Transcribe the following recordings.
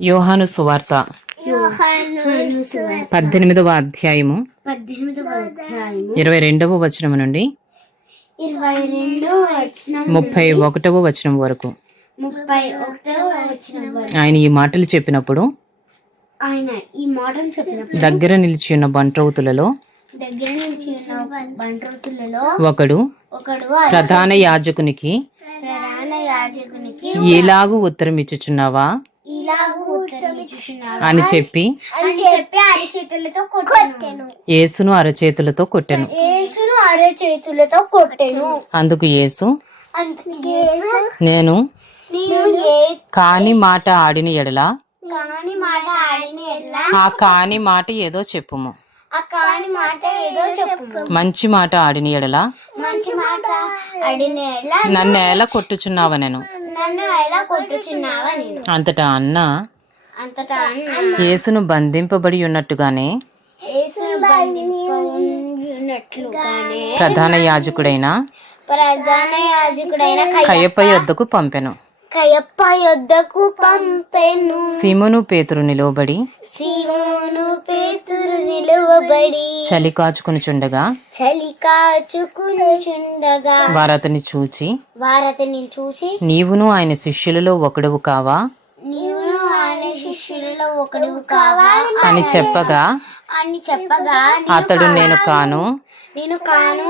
యోహాను సువార్త. పద్దెనిమిదవ అధ్యాయము. ఇరవై రెండవ వచనం నుండి ముప్పై ఒకటవ వచనం వరకు. ఆయన ఈ మాటలు చెప్పినప్పుడు ఆయన ఈ మోడల్ చెప్పినప్పుడు దగ్గర నిలిచి ఉన్న బంట్రౌతులలో దగ్గర నుంచి ఉన్న బంట్రోతులలో ఒకడు ఒకడు ప్రధాన యాజకునికి ప్రధాన యాజకునికి ఎలాగూ ఉత్తరం ఇచ్చుచున్నావా? అని చెప్పి అని చెప్పి అరచేతులతో కొట్టెను. యేసును అరచేతులతో కొట్టెను. యేసును అరచేతులతో కొట్టెను. అందుకు యేసు అందుకు యేసు నేను కాని మాట ఆడిన ఎడల కాని మాట ఆడిన ఎట్లా ఆ కాని మాట ఏదో చెప్పుము. ఆ కాని మాట ఏదో చెప్పు మంచి మాట ఆడిన ఎడల నన్ను ఎలా కొట్టుచున్నావ నేను నన్ను ఎలా కొట్టుచున్నావా నేను? అంతటా అన్న. అంతటా అన్న. యేసును బంధింపబడి ఉన్నట్టుగానే యేసును ప్రధాన యాజకుడైన ప్రధాన యాజకుడైన కయ్యప యొద్దకు పంపెను. కయప్ప యొద్దకు పంపెను. సీమోను పేతురు నిలువబడి సీమోను పేతురు నిలువబడి చలి కాచుకొనుచుండగా చలి కాచుకుంటుండగా వారు అతన్ని చూచి వారతని చూసి నీవును ఆయన శిష్యులలో ఒకడువు కావా? నీవును ఆయన శిష్యులలో ఒకడు కావా అని చెప్పగా అని చెప్పగా అతడు నేను కాను నేను కాను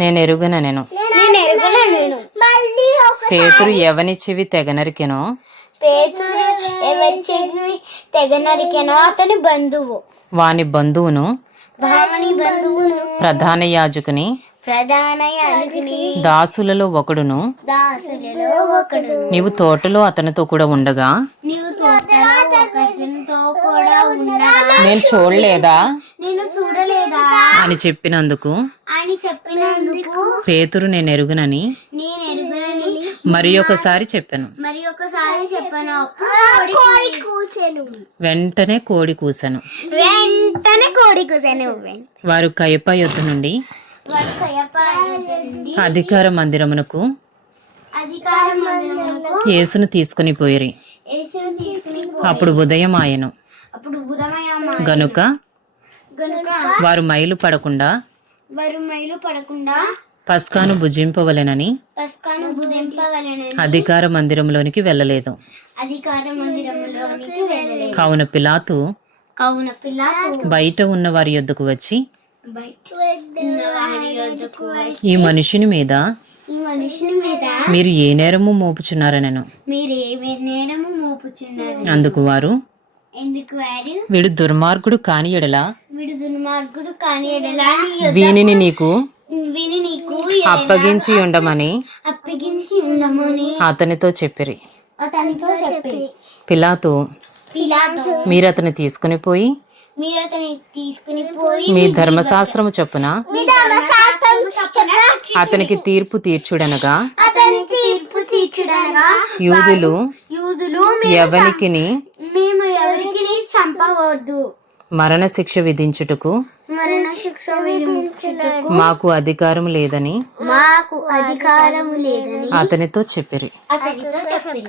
నేను ఎరుగన నేను నేను ఎరుగన నేను మళ్ళీ ఒక పేతురు ఎవని చెవి తెగనరికెనో? పేతుడు ఎవరి చెవి తెగ నరికెనో అతని బంధువు. వాని బంధువును? భామని బంధువును. ప్రధాన యాజకుని? ప్రధాన యాజకుని. దాసులలో ఒకడును? దాసులలో ఒకడు నీవు తోటలో అతనితో కూడా ఉండగా? నీవు తోటలో ఒకరితో కూడా ఉండగా? నేను చూడలేదా? నేను చూడలేదా? అని చెప్పినందుకు? అని చెప్పినందుకు పేతురు నేను ఎరుగునని? నేను ఎరుగనని మరి ఒకసారి చెప్పాను. మరి ఒకసారి చెప్పాను. అప్పుడు కోడి కూసాను. వెంటనే కోడి కూసెను. వెంటనే కోడి కూసాను. వారు కయప యొద్ద నుండి అధికార మందిరమునకు అధికారం మందిరమునకు యేసును తీసుకుని పోయిరి. యేసును తీసుకుని పో- అప్పుడు ఉదయం ఆయను అప్పుడు బుధమయమ్మ గనుక గనుక వారు మైలు పడకుండా వారు మైలు పడకుండా పస్కాను భుజింపవలెనని పస్కాను భుజింపవలెనని అధికార మందిరంలోనికి వెళ్ళలేదు. అధికార మందిరంలోనికి వెళ్ళలేదు. కావున పిలాతు కావున పిల్లలు బయట ఉన్న వారి యొద్దకు వచ్చి బయట ఉన్న వారి యొద్దకు వచ్చి, ఈ మనుషుని మీద ఈ మనుషుని మీద మీరు ఏ నేరము మోపుచున్నారనెను? మీరు ఏమి నేరము మోపుచున్నారు అందుకు వారు ఎందుకు వారు? వీడు దుర్మార్గుడు కాని ఎడల వీడు దుర్మార్గుడు కాని ఎడలా వీనిని నీకు విని నీకు అప్పగించి ఉండమని అప్పగించి ఉండమని అతనితో చెప్పిరి. అతనితో చెప్పి పిలాతు పిలాతో మీరు అతన్ని తీసుకుని పోయి మీరు అతని తీసుకుని పోయి మీ ధర్మశాస్త్రము చొప్పున మీ ధర్మశాస్త్రం చొప్పున అతనికి తీర్పు తీర్చుడనగా అతని తీర్పు తీర్చడనగా యూదులు యూదులు ఎవనికిని మేము ఎవరికి చంపవద్దు. మరణ శిక్ష విధించుటకు మరణ శిక్ష విధించుటకు మాకు అధికారం లేదని మాకు అధికారము లేదని అతనితో చెప్పిరి. అతనితో చెప్పి